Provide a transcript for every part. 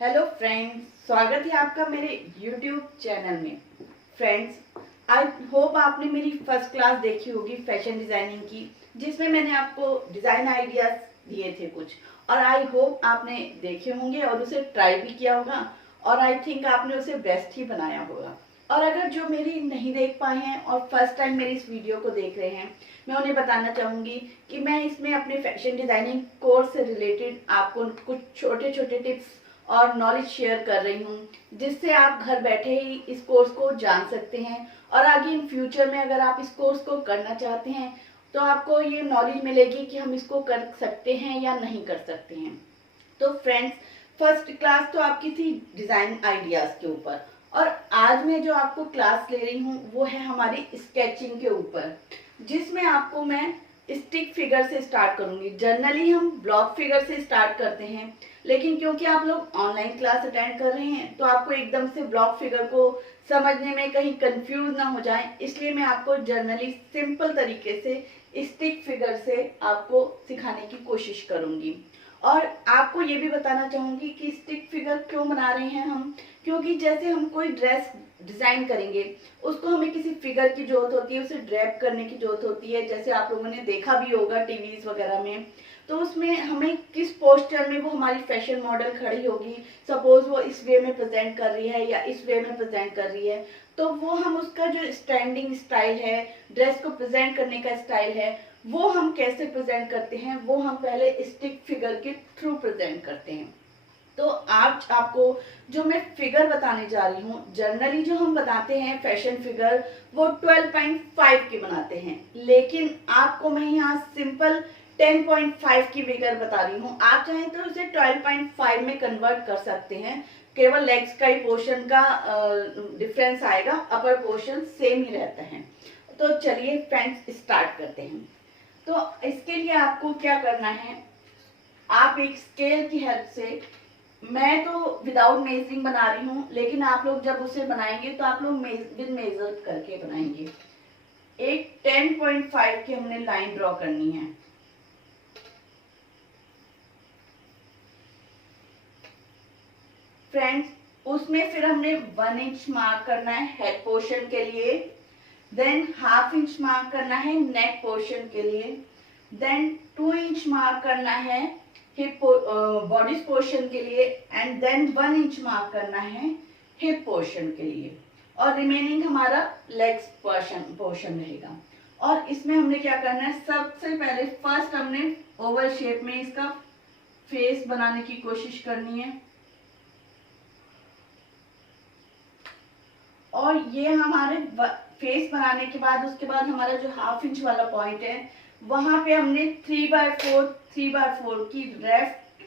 Hello friends, स्वागत है आपका मेरे यूट्यूब चैनल में। फ्रेंड्स, आई होप आपने मेरी फर्स्ट क्लास देखी होगी फैशन डिजाइनिंग की, जिसमें मैंने आपको डिजाइन आइडियाज दिए थे कुछ, और आई होप आपने देखे होंगे और उसे ट्राई भी किया होगा, और आई थिंक आपने उसे बेस्ट ही बनाया होगा। और अगर जो मेरी नहीं देख पाए हैं और फर्स्ट टाइम मेरी इस वीडियो को देख रहे हैं, मैं उन्हें बताना चाहूंगी कि मैं इसमें अपने फैशन डिजाइनिंग कोर्स से रिलेटेड आपको कुछ छोटे छोटे टिप्स और नॉलेज शेयर कर रही हूँ, जिससे आप घर बैठे ही इस कोर्स को जान सकते हैं, और आगे इन फ्यूचर में अगर आप इस कोर्स को करना चाहते हैं तो आपको ये नॉलेज मिलेगी कि हम इसको कर सकते हैं या नहीं कर सकते हैं। तो फ्रेंड्स, फर्स्ट क्लास तो आपकी थी डिजाइन आइडियाज के ऊपर, और आज मैं जो आपको क्लास ले रही हूँ वो है हमारी स्केचिंग के ऊपर, जिसमें आपको मैं स्टिक फिगर से स्टार्ट करूंगी। जनरली हम ब्लॉक फिगर से स्टार्ट करते हैं, लेकिन क्योंकि आप लोग ऑनलाइन क्लास अटेंड कर रहे हैं तो आपको एकदम से ब्लॉक फिगर को समझने में कहीं कंफ्यूज ना हो जाए, इसलिए मैं आपको जनरली सिंपल तरीके से स्टिक फिगर से आपको सिखाने की कोशिश करूंगी। और आपको ये भी बताना चाहूंगी कि स्टिक फिगर क्यों बना रहे हैं हम, क्योंकि जैसे हम कोई ड्रेस डिजाइन करेंगे उसको हमें किसी फिगर की जरूरत होती है, उसे ड्रैप करने की जरूरत होती है, जैसे आप लोगों ने देखा भी होगा टीवीज वगैरह में। तो उसमें हमें किस पोस्चर में वो हमारी फैशन मॉडल खड़ी होगी, सपोज वो इस वे में प्रेजेंट कर रही है या इस वे में प्रेजेंट कर रही है, तो वो हम उसका जो स्टैंडिंग स्टाइल है, ड्रेस को प्रेजेंट करने का स्टाइल है, वो हम कैसे प्रेजेंट करते हैं, वो हम पहले स्टिक फिगर के थ्रू प्रेजेंट करते हैं। तो आज आपको जो मैं फिगर बताने जा रही हूँ, जनरली जो हम बताते हैं फैशन फिगर वो 12.5 की बनाते हैं, लेकिन आपको मैं यहाँ सिंपल 10.5 की फिगर बता रही हूँ। आप चाहें तो उसे 12.5 में कन्वर्ट कर सकते हैं, केवल लेग्स का ही पोर्शन का डिफरेंस आएगा, अपर पोर्शन सेम ही रहता है। तो चलिए फ्रेंड्स स्टार्ट करते हैं। तो इसके लिए आपको क्या करना है, आप एक स्केल की हेल्प से, मैं तो विदाउट मेजरिंग बना रही हूँ, लेकिन आप लोग जब उसे बनाएंगे तो आप लोग विद मेजर करके बनाएंगे। एक 10.5 की हमने लाइन ड्रॉ करनी है। फ्रेंड्स, उसमें फिर हमने 1 इंच मार्क करना है हेड पोर्शन के लिए, देन ½ इंच मार्क करना है नेक पोर्शन के लिए, देन 2 इंच मार्क करना है हिप बॉडी पोर्शन के लिए, एंड देन 1 इंच मार्क करना है हिप पोर्शन के लिए, और रिमेनिंग हमारा लेग्स पोर्शन रहेगा। और इसमें हमने क्या करना है, सबसे पहले फर्स्ट हमने ओवल शेप में इसका फेस बनाने की कोशिश करनी है, और ये हमारे फेस बनाने के बाद उसके बाद हमारा जो ½ इंच वाला पॉइंट है, वहां पे हमने 3/4 की left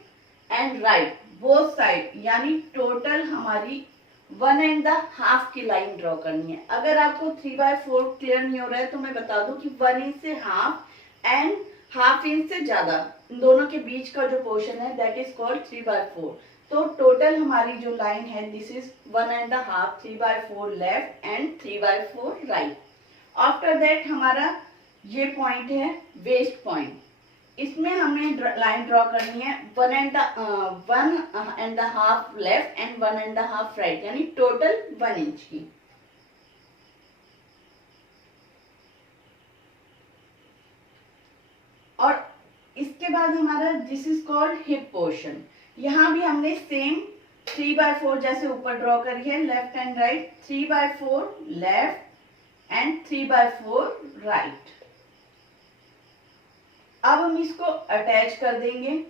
and right both side, यानी टोटल हमारी 1.5 की लाइन ड्रॉ करनी है। अगर आपको 3/4 क्लियर नहीं हो रहा है तो मैं बता दूं कि 1 इंच से ½ एंड ½ इंच से ज्यादा, इन दोनों के बीच का जो पोर्शन है दैट इज कॉल्ड 3/4। तो टोटल हमारी जो लाइन है this is 1.5, 3/4 left and 3/4 right. After that हमारा ये पॉइंट है वेस्ट पॉइंट, इसमें हमें लाइन ड्रॉ करनी है 1.5 लेफ्ट एंड 1.5 राइट, यानी टोटल 1 इंच की। और इसके बाद हमारा this is called hip portion, यहाँ भी हमने सेम 3/4 जैसे ऊपर ड्रॉ करी है, left and right, 3/4 left and 3/4 right. अब हम इसको अटैच कर देंगे।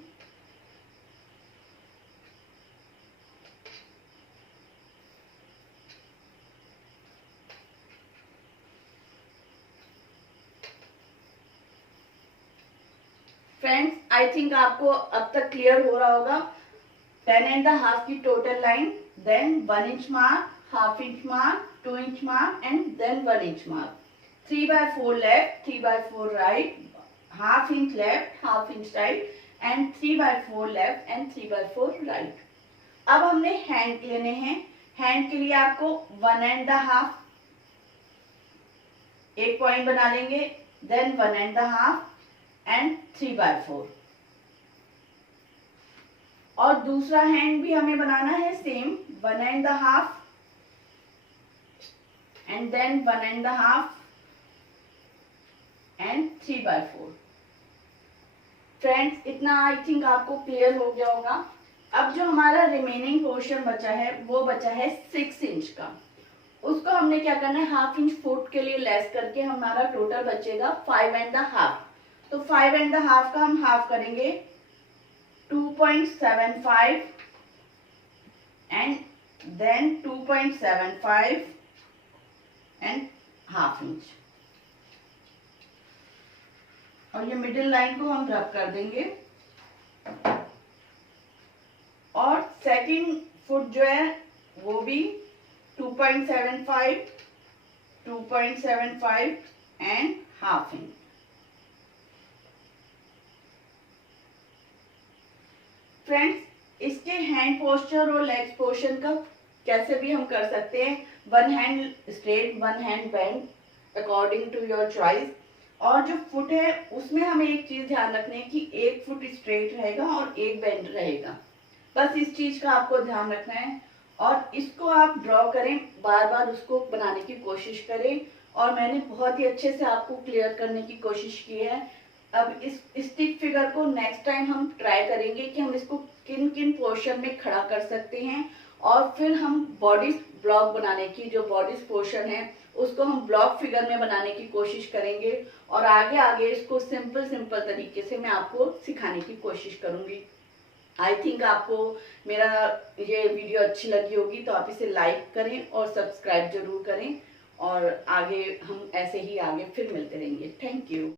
फ्रेंड्स, आई थिंक आपको अब तक क्लियर हो रहा होगा। 10.5 की total line, then 1 inch mark, ½ inch mark, 2 inch mark, and then 1 inch mark, 3/4 left, 3/4 right, ½ inch left, ½ inch right, and 3/4 left and 3/4 right. अब हमने हैंड लेने हैं, हैंड के लिए आपको 1.5 एक पॉइंट बना लेंगे, देन 1.5 एंड 3/4, और दूसरा हैंड भी हमें बनाना है same 1.5 and then 1.5 and 3/4। Friends, इतना आई थिंक आपको क्लियर हो गया होगा। अब जो हमारा रिमेनिंग पोर्शन बचा है वो बचा है 6 इंच का। उसको हमने क्या करना है, 1/2 इंच फुट के लिए लेस करके हमारा टोटल बचेगा 5.5। तो 5.5 का हम हाफ करेंगे 2.75 एंड देन 2.75 एंड 1/2 इंच, और ये मिडिल लाइन को हम रब कर देंगे। और सेकंड फुट जो है वो भी 2.75 एंड 1/2 इंच। फ्रेंड्स, इसके हैंड पोस्चर और लेग्स पोर्शन का कैसे भी हम कर सकते हैं, 1 hand straight 1 hand bend according to your choice. और जो फुट है उसमें हमें एक चीज ध्यान रखनी है कि 1 फुट स्ट्रेट रहेगा और 1 बेंड रहेगा। बस इस चीज का आपको ध्यान रखना है और इसको आप ड्रॉ करें, बार बार उसको बनाने की कोशिश करें। और मैंने बहुत ही अच्छे से आपको क्लियर करने की कोशिश की है। अब इस स्टिक फिगर को नेक्स्ट टाइम हम ट्राई करेंगे कि हम इसको किन किन पोर्शन में खड़ा कर सकते हैं, और फिर हम बॉडी ब्लॉक बनाने की, जो बॉडी पोर्शन है उसको हम ब्लॉक फिगर में बनाने की कोशिश करेंगे। और आगे आगे इसको सिंपल तरीके से मैं आपको सिखाने की कोशिश करूंगी। आई थिंक आपको मेरा ये वीडियो अच्छी लगी होगी, तो आप इसे लाइक करें और सब्सक्राइब जरूर करें। और आगे हम ऐसे ही आगे फिर मिलते रहेंगे। Thank you.